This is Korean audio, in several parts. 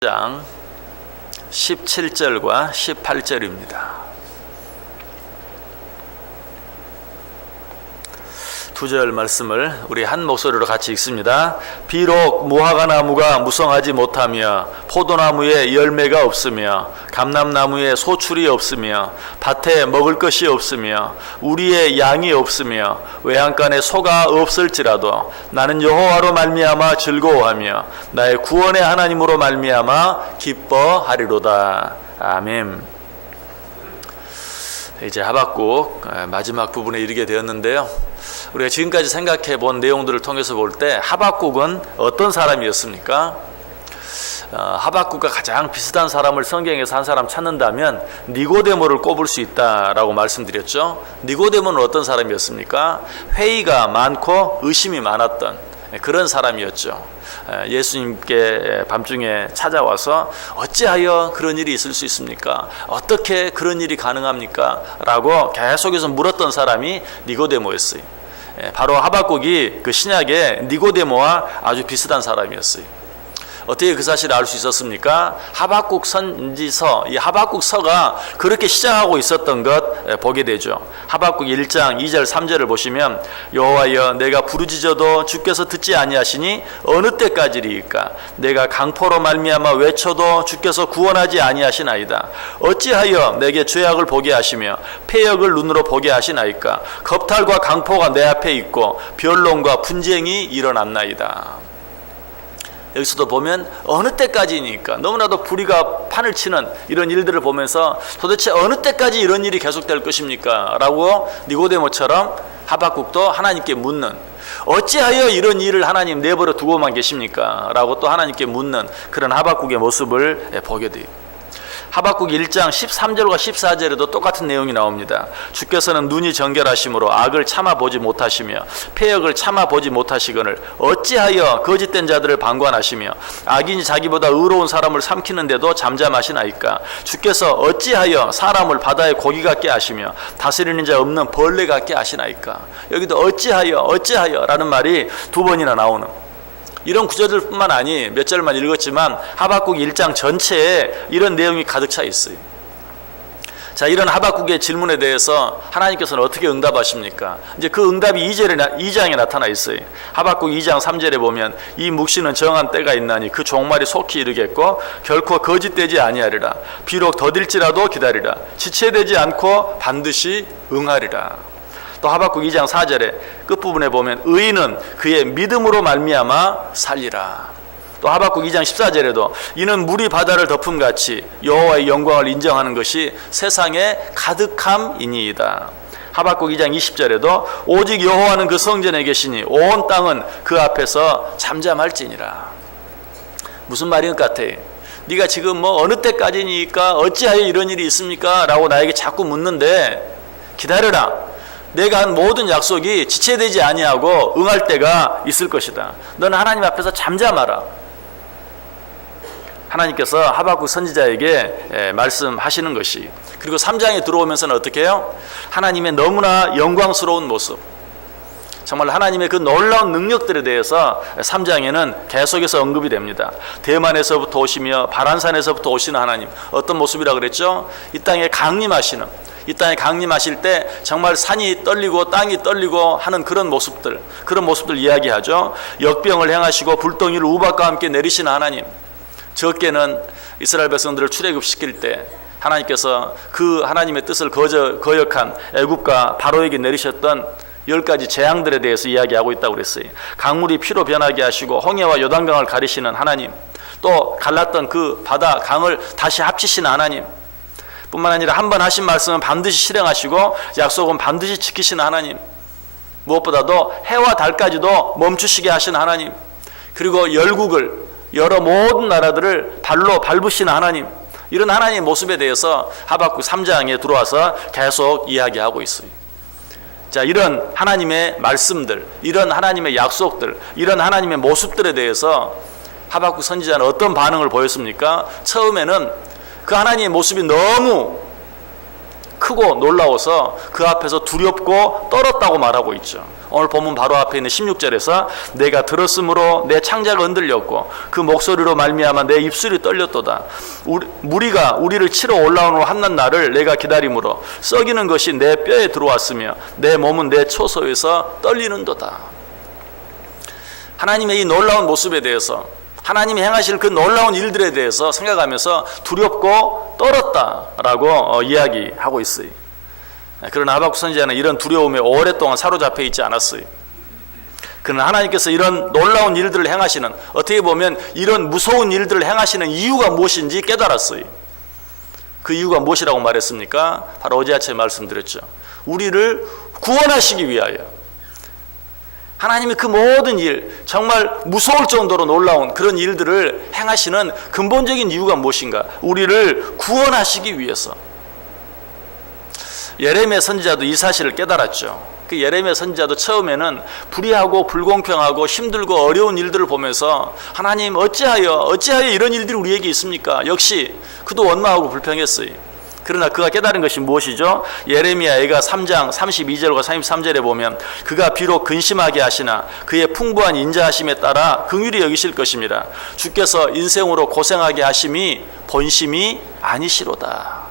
장 17절과 18절입니다. 두 절 말씀을 우리 한 목소리로 같이 읽습니다. 비록 무화과 나무가 무성하지 못하며 포도나무에 열매가 없으며 감람나무에 소출이 없으며 밭에 먹을 것이 없으며 우리의 양이 없으며 외양간에 소가 없을지라도 나는 여호와로 말미암아 즐거워하며 나의 구원의 하나님으로 말미암아 기뻐하리로다. 아멘. 이제 하박국 마지막 부분에 이르게 되었는데요. 우리가 지금까지 생각해 본 내용들을 통해서 볼 때 하박국은 어떤 사람이었습니까? 하박국과 가장 비슷한 사람을 성경에서 한 사람 찾는다면 니고데모를 꼽을 수 있다라고 말씀드렸죠. 니고데모는 어떤 사람이었습니까? 회의가 많고 의심이 많았던 그런 사람이었죠. 예수님께 밤중에 찾아와서 어찌하여 그런 일이 있을 수 있습니까? 어떻게 그런 일이 가능합니까? 라고 계속해서 물었던 사람이 니고데모였어요. 바로 하박국이 그 신약의 니고데모와 아주 비슷한 사람이었어요. 어떻게 그 사실을 알 수 있었습니까? 하박국 선지서, 이 하박국서가 그렇게 시작하고 있었던 것 보게 되죠. 하박국 1장 2절 3절을 보시면 여호와여 내가 부르짖어도 주께서 듣지 아니하시니 어느 때까지리이까? 내가 강포로 말미암아 외쳐도 주께서 구원하지 아니하시나이다. 어찌하여 내게 죄악을 보게 하시며 패역을 눈으로 보게 하시나이까? 겁탈과 강포가 내 앞에 있고 변론과 분쟁이 일어났나이다. 여기서도 보면 어느 때까지니까 너무나도 불의가 판을 치는 이런 일들을 보면서 도대체 어느 때까지 이런 일이 계속될 것입니까? 라고 니고데모처럼 하박국도 하나님께 묻는, 어찌하여 이런 일을 하나님 내버려 두고만 계십니까? 라고 또 하나님께 묻는 그런 하박국의 모습을 보게 돼요. 하박국 1장 13절과 14절에도 똑같은 내용이 나옵니다. 주께서는 눈이 정결하심으로 악을 참아보지 못하시며 패역을 참아보지 못하시거늘 어찌하여 거짓된 자들을 방관하시며 악인이 자기보다 의로운 사람을 삼키는데도 잠잠하시나이까? 주께서 어찌하여 사람을 바다의 고기 같게 하시며 다스리는 자 없는 벌레 같게 하시나이까? 여기도 어찌하여 라는 말이 두 번이나 나오는 이런 구절들 뿐만 아니 몇 절만 읽었지만 하박국 1장 전체에 이런 내용이 가득 차 있어요. 자, 이런 하박국의 질문에 대해서 하나님께서는 어떻게 응답하십니까? 이제 그 응답이 2장에 나타나 있어요. 하박국 2장 3절에 보면 이 묵시는 정한 때가 있나니 그 종말이 속히 이르겠고 결코 거짓되지 아니하리라. 비록 더딜지라도 기다리라. 지체되지 않고 반드시 응하리라. 또 하박국 2장 4절에 끝부분에 보면 의인은 그의 믿음으로 말미암아 살리라. 또 하박국 2장 14절에도 이는 물이 바다를 덮음같이 여호와의 영광을 인정하는 것이 세상에 가득함이니이다. 하박국 2장 20절에도 오직 여호와는 그 성전에 계시니 온 땅은 그 앞에서 잠잠할지니라. 무슨 말인 것 같아요? 네가 지금 뭐 어느 때까지니까 어찌하여 이런 일이 있습니까? 라고 나에게 자꾸 묻는데 기다려라. 내가 한 모든 약속이 지체되지 아니하고 응할 때가 있을 것이다. 너는 하나님 앞에서 잠잠하라. 하나님께서 하박국 선지자에게 말씀하시는 것이. 그리고 3장에 들어오면서는 어떻게 해요? 하나님의 너무나 영광스러운 모습, 정말 하나님의 그 놀라운 능력들에 대해서 3장에는 계속해서 언급이 됩니다. 대만에서부터 오시며 바란산에서부터 오시는 하나님, 어떤 모습이라 그랬죠? 이 땅에 강림하시는, 이 땅에 강림하실 때 정말 산이 떨리고 땅이 떨리고 하는 그런 모습들 이야기하죠. 역병을 행하시고 불덩이를 우박과 함께 내리시는 하나님, 적게는 이스라엘 백성들을 출애굽시킬 때 하나님께서 그 하나님의 뜻을 거역한 애굽과 바로에게 내리셨던 10가지 재앙들에 대해서 이야기하고 있다고 그랬어요. 강물이 피로 변하게 하시고 홍해와 요단강을 가리시는 하나님, 또 갈랐던 그 바다 강을 다시 합치시는 하나님, 뿐만 아니라 한 번 하신 말씀은 반드시 실행하시고 약속은 반드시 지키시는 하나님, 무엇보다도 해와 달까지도 멈추시게 하시는 하나님, 그리고 열국을, 여러 모든 나라들을 발로 밟으시는 하나님, 이런 하나님의 모습에 대해서 하박국 3장에 들어와서 계속 이야기하고 있어요. 자, 이런 하나님의 말씀들, 이런 하나님의 약속들, 이런 하나님의 모습들에 대해서 하박국 선지자는 어떤 반응을 보였습니까? 처음에는 그 하나님의 모습이 너무 크고 놀라워서 그 앞에서 두렵고 떨었다고 말하고 있죠. 오늘 본문 바로 앞에 있는 16절에서 내가 들었으므로 내 창자가 흔들렸고 그 목소리로 말미암아 내 입술이 떨렸도다. 무리가 우리를 치러 올라오는 한낱 날을 내가 기다림으로 썩이는 것이 내 뼈에 들어왔으며 내 몸은 내 초소에서 떨리는도다. 하나님의 이 놀라운 모습에 대해서, 하나님이 행하실 그 놀라운 일들에 대해서 생각하면서 두렵고 떨었다라고 이야기하고 있어요. 그러나 하박국 선지자는 이런 두려움에 오랫동안 사로잡혀 있지 않았어요. 그러나 하나님께서 이런 놀라운 일들을 행하시는, 어떻게 보면 이런 무서운 일들을 행하시는 이유가 무엇인지 깨달았어요. 그 이유가 무엇이라고 말했습니까? 바로 어제 아침에 말씀드렸죠. 우리를 구원하시기 위하여. 하나님이 그 모든 일, 정말 무서울 정도로 놀라운 그런 일들을 행하시는 근본적인 이유가 무엇인가? 우리를 구원하시기 위해서. 예레미야 선지자도 이 사실을 깨달았죠. 그 예레미야 선지자도 처음에는 불의하고 불공평하고 힘들고 어려운 일들을 보면서 하나님 어찌하여 이런 일들이 우리에게 있습니까? 역시 그도 원망하고 불평했어요. 그러나 그가 깨달은 것이 무엇이죠? 예레미야가 3장 32절과 33절에 보면 그가 비록 근심하게 하시나 그의 풍부한 인자하심에 따라 긍휼히 여기실 것입니다. 주께서 인생으로 고생하게 하심이 본심이 아니시로다.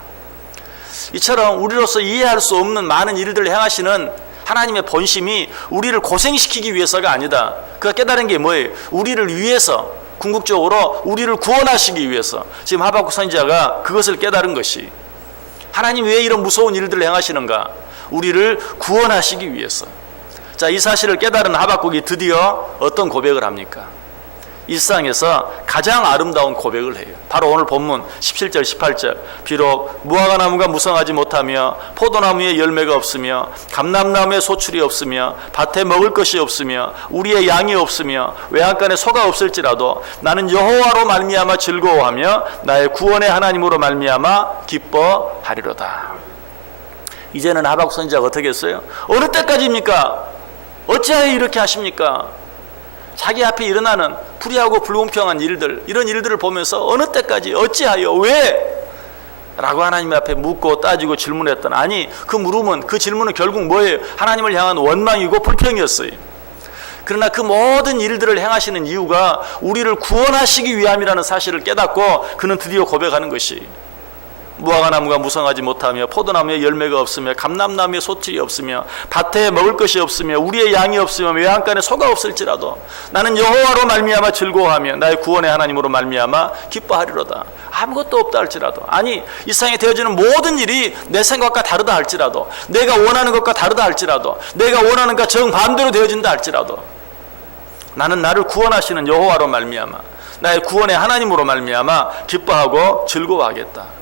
이처럼 우리로서 이해할 수 없는 많은 일들을 행하시는 하나님의 본심이 우리를 고생시키기 위해서가 아니다. 그가 깨달은 게 뭐예요? 우리를 위해서, 궁극적으로 우리를 구원하시기 위해서. 지금 하박국 선지자가 그것을 깨달은 것이, 하나님 왜 이런 무서운 일들을 행하시는가? 우리를 구원하시기 위해서. 자, 이 사실을 깨달은 하박국이 드디어 어떤 고백을 합니까? 이 세상에서 가장 아름다운 고백을 해요. 바로 오늘 본문 17절 18절. 비록 무화과나무가 무성하지 못하며 포도나무에 열매가 없으며 감람나무에 소출이 없으며 밭에 먹을 것이 없으며 우리의 양이 없으며 외양간에 소가 없을지라도 나는 여호와로 말미암아 즐거워하며 나의 구원의 하나님으로 말미암아 기뻐하리로다. 이제는 하박국 선지자가 어떻게 했어요? 어느 때까지입니까? 어찌하여 이렇게 하십니까? 자기 앞에 일어나는 불의하고 불공평한 일들, 이런 일들을 보면서 어느 때까지, 어찌하여, 왜? 라고 하나님 앞에 묻고 따지고 질문했던, 아니 그 물음은, 그 질문은 결국 뭐예요? 하나님을 향한 원망이고 불평이었어요. 그러나 그 모든 일들을 행하시는 이유가 우리를 구원하시기 위함이라는 사실을 깨닫고 그는 드디어 고백하는 것이, 무화과나무가 무성하지 못하며 포도나무에 열매가 없으며 감람나무에 소출이 없으며 밭에 먹을 것이 없으며 우리의 양이 없으며 외양간에 소가 없을지라도 나는 여호와로 말미암아 즐거워하며 나의 구원의 하나님으로 말미암아 기뻐하리로다. 아무것도 없다 할지라도, 아니 이 세상에 되어지는 모든 일이 내 생각과 다르다 할지라도, 내가 원하는 것과 다르다 할지라도, 내가 원하는 것과 정반대로 되어진다 할지라도 나는 나를 구원하시는 여호와로 말미암아 나의 구원의 하나님으로 말미암아 기뻐하고 즐거워하겠다.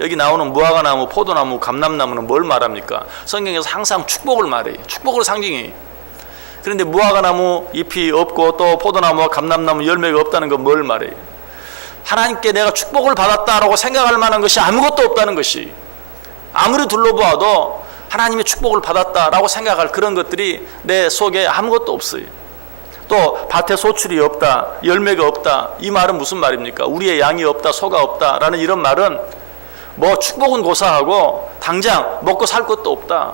여기 나오는 무화과나무, 포도나무, 감람나무는 뭘 말합니까? 성경에서 항상 축복을 말해요. 축복을 상징해요. 그런데 무화과나무 잎이 없고 또 포도나무와 감람나무 열매가 없다는 건 뭘 말해요? 하나님께 내가 축복을 받았다라고 생각할 만한 것이 아무것도 없다는 것이, 아무리 둘러보아도 하나님의 축복을 받았다라고 생각할 그런 것들이 내 속에 아무것도 없어요. 또 밭에 소출이 없다, 열매가 없다, 이 말은 무슨 말입니까? 우리의 양이 없다, 소가 없다라는 이런 말은 뭐 축복은 고사하고 당장 먹고 살 것도 없다,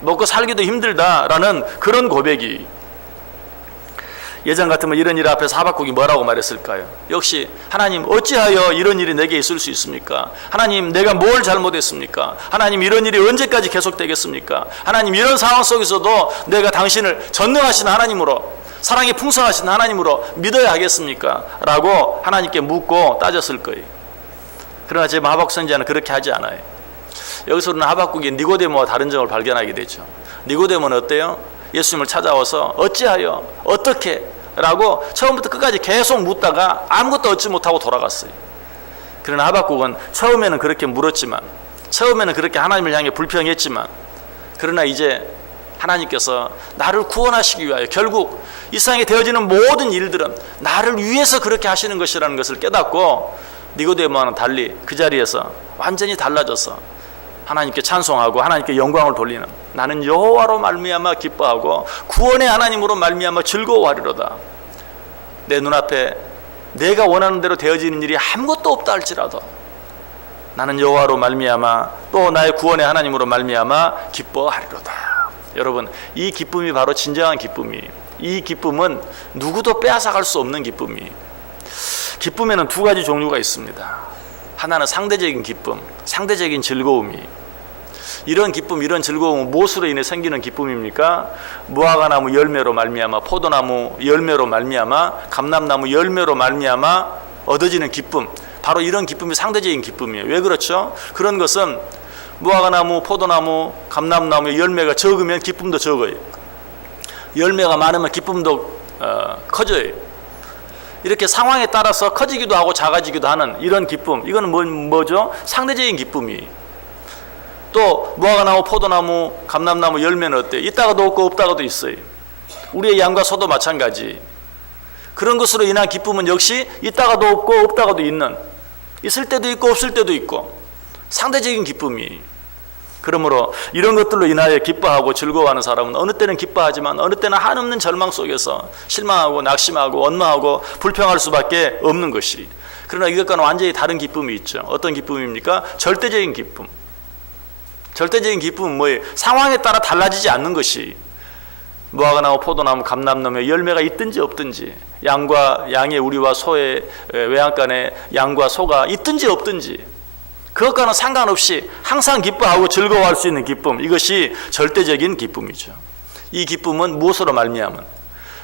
먹고 살기도 힘들다라는 그런 고백이. 예전 같으면 이런 일 앞에서 하박국이 뭐라고 말했을까요? 역시 하나님 어찌하여 이런 일이 내게 있을 수 있습니까? 하나님 내가 뭘 잘못했습니까? 하나님 이런 일이 언제까지 계속되겠습니까? 하나님 이런 상황 속에서도 내가 당신을 전능하신 하나님으로, 사랑이 풍성하신 하나님으로 믿어야 하겠습니까? 라고 하나님께 묻고 따졌을 거예요. 그러나 지금 하박국 선지자는 그렇게 하지 않아요. 여기서는 하박국이 니고데모와 다른 점을 발견하게 되죠. 니고데모는 어때요? 예수님을 찾아와서 어찌하여, 어떻게? 라고 처음부터 끝까지 계속 묻다가 아무것도 얻지 못하고 돌아갔어요. 그러나 하박국은 처음에는 그렇게 물었지만, 처음에는 그렇게 하나님을 향해 불평했지만, 그러나 이제 하나님께서 나를 구원하시기 위하여, 결국 이 세상에 되어지는 모든 일들은 나를 위해서 그렇게 하시는 것이라는 것을 깨닫고 니고데모와는 달리 그 자리에서 완전히 달라져서 하나님께 찬송하고 하나님께 영광을 돌리는, 나는 여호와로 말미암아 기뻐하고 구원의 하나님으로 말미암아 즐거워하리로다. 내 눈앞에 내가 원하는 대로 되어지는 일이 아무것도 없다 할지라도 나는 여호와로 말미암아 또 나의 구원의 하나님으로 말미암아 기뻐하리로다. 여러분, 이 기쁨이 바로 진정한 기쁨이에요. 이 기쁨은 누구도 빼앗아갈 수 없는 기쁨이에요. 기쁨에는 두 가지 종류가 있습니다. 하나는 상대적인 기쁨, 상대적인 즐거움이. 이런 기쁨, 이런 즐거움은 무엇으로 인해 생기는 기쁨입니까? 무화과나무 열매로 말미암아, 포도나무 열매로 말미암아, 감람나무 열매로 말미암아 얻어지는 기쁨. 바로 이런 기쁨이 상대적인 기쁨이에요. 왜 그렇죠? 그런 것은 무화과나무, 포도나무, 감람나무 열매가 적으면 기쁨도 적어요. 열매가 많으면 기쁨도 커져요. 이렇게 상황에 따라서 커지기도 하고 작아지기도 하는 이런 기쁨, 이거는 뭐죠? 상대적인 기쁨이. 또 무화과나무, 포도나무, 감람나무 열매는 어때요? 있다가도 없고 없다가도 있어요. 우리의 양과 소도 마찬가지. 그런 것으로 인한 기쁨은 역시 있다가도 없고 없다가도 있는, 있을 때도 있고 없을 때도 있고 상대적인 기쁨이. 그러므로 이런 것들로 인하여 기뻐하고 즐거워하는 사람은 어느 때는 기뻐하지만 어느 때는 한없는 절망 속에서 실망하고 낙심하고 원망하고 불평할 수밖에 없는 것이. 그러나 이것과는 완전히 다른 기쁨이 있죠. 어떤 기쁨입니까? 절대적인 기쁨. 절대적인 기쁨은 뭐예요? 상황에 따라 달라지지 않는 것이. 무화과나무, 포도나무, 감람나무에 열매가 있든지 없든지, 양의 우리와 소의 외양간에 양과 소가 있든지 없든지 그것과는 상관없이 항상 기뻐하고 즐거워할 수 있는 기쁨, 이것이 절대적인 기쁨이죠. 이 기쁨은 무엇으로 말미암은?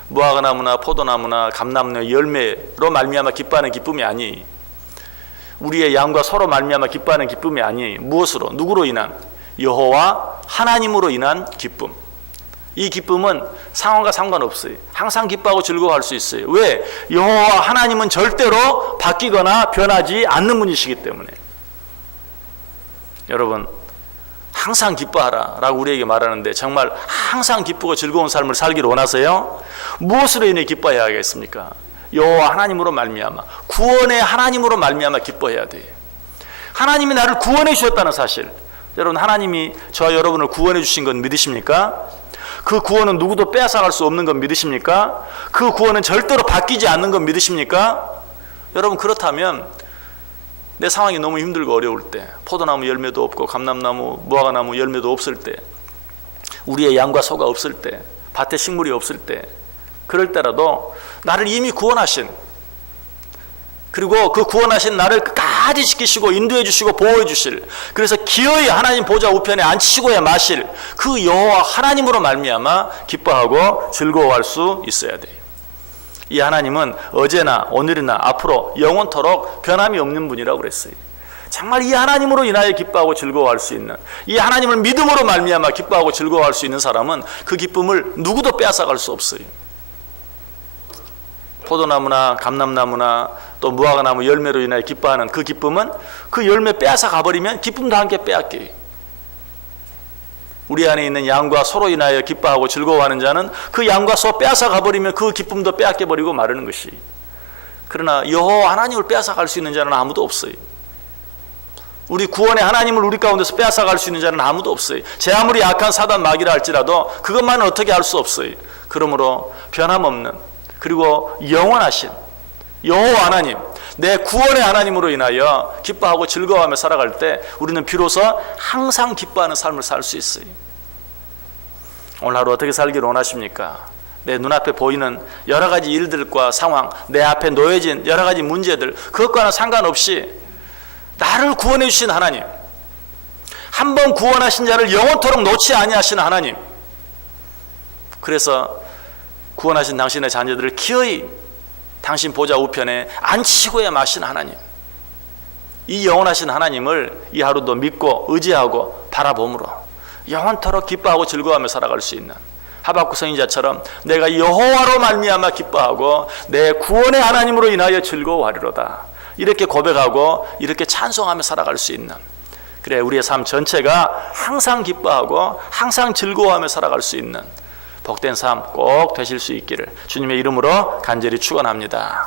무화과나무나 포도나무나 감람나무 열매로 말미암아 기뻐하는 기쁨이 아니, 우리의 양과 소로 말미암아 기뻐하는 기쁨이 아니, 무엇으로? 누구로 인한? 여호와 하나님으로 인한 기쁨. 이 기쁨은 상황과 상관없어요. 항상 기뻐하고 즐거워할 수 있어요. 왜? 여호와 하나님은 절대로 바뀌거나 변하지 않는 분이시기 때문에. 여러분, 항상 기뻐하라 라고 우리에게 말하는데 정말 항상 기쁘고 즐거운 삶을 살기를 원하세요? 무엇으로 인해 기뻐해야 하겠습니까? 여호와 하나님으로 말미암아, 구원의 하나님으로 말미암아 기뻐해야 돼요. 하나님이 나를 구원해 주셨다는 사실. 여러분, 하나님이 저와 여러분을 구원해 주신 건 믿으십니까? 그 구원은 누구도 빼앗아갈 수 없는 건 믿으십니까? 그 구원은 절대로 바뀌지 않는 건 믿으십니까? 여러분, 그렇다면 내 상황이 너무 힘들고 어려울 때, 포도나무 열매도 없고 감람나무, 무화과나무 열매도 없을 때, 우리의 양과 소가 없을 때, 밭에 식물이 없을 때, 그럴 때라도 나를 이미 구원하신, 그리고 그 구원하신 나를 끝까지 지키시고 인도해 주시고 보호해 주실, 그래서 기어이 하나님 보좌 우편에 앉히시고야 마실 그 여호와 하나님으로 말미암아 기뻐하고 즐거워할 수 있어야 돼요. 이 하나님은 어제나 오늘이나 앞으로 영원토록 변함이 없는 분이라고 그랬어요. 정말 이 하나님으로 인하여 기뻐하고 즐거워할 수 있는, 이 하나님을 믿음으로 말미암아 기뻐하고 즐거워할 수 있는 사람은 그 기쁨을 누구도 빼앗아갈 수 없어요. 포도나무나 감람나무나 또 무화과나무 열매로 인하여 기뻐하는 그 기쁨은 그 열매 빼앗아 가버리면 기쁨도 함께 빼앗겨요. 우리 안에 있는 양과 소로 인하여 기뻐하고 즐거워하는 자는 그 양과 소 빼앗아 가버리면 그 기쁨도 빼앗겨버리고 마르는 것이. 그러나 여호와 하나님을 빼앗아 갈 수 있는 자는 아무도 없어요. 우리 구원의 하나님을 우리 가운데서 빼앗아 갈 수 있는 자는 아무도 없어요. 제 아무리 약한 사단 마귀라 할지라도 그것만은 어떻게 할 수 없어요. 그러므로 변함없는, 그리고 영원하신 여호와 하나님, 내 구원의 하나님으로 인하여 기뻐하고 즐거워하며 살아갈 때 우리는 비로소 항상 기뻐하는 삶을 살 수 있어요. 오늘 하루 어떻게 살기를 원하십니까? 내 눈앞에 보이는 여러 가지 일들과 상황, 내 앞에 놓여진 여러 가지 문제들, 그것과는 상관없이 나를 구원해 주신 하나님, 한 번 구원하신 자를 영원토록 놓지 아니하시는 하나님, 그래서 구원하신 당신의 자녀들을 기어이 당신 보좌 우편에 앉히고야 마신 하나님, 이 영원하신 하나님을 이 하루도 믿고 의지하고 바라봄으로 영원토록 기뻐하고 즐거워하며 살아갈 수 있는 하박국 선지자처럼 내가 여호와로 말미암아 기뻐하고 내 구원의 하나님으로 인하여 즐거워하리로다, 이렇게 고백하고 이렇게 찬송하며 살아갈 수 있는, 그래 우리의 삶 전체가 항상 기뻐하고 항상 즐거워하며 살아갈 수 있는 복된 삶 꼭 되실 수 있기를 주님의 이름으로 간절히 축원합니다.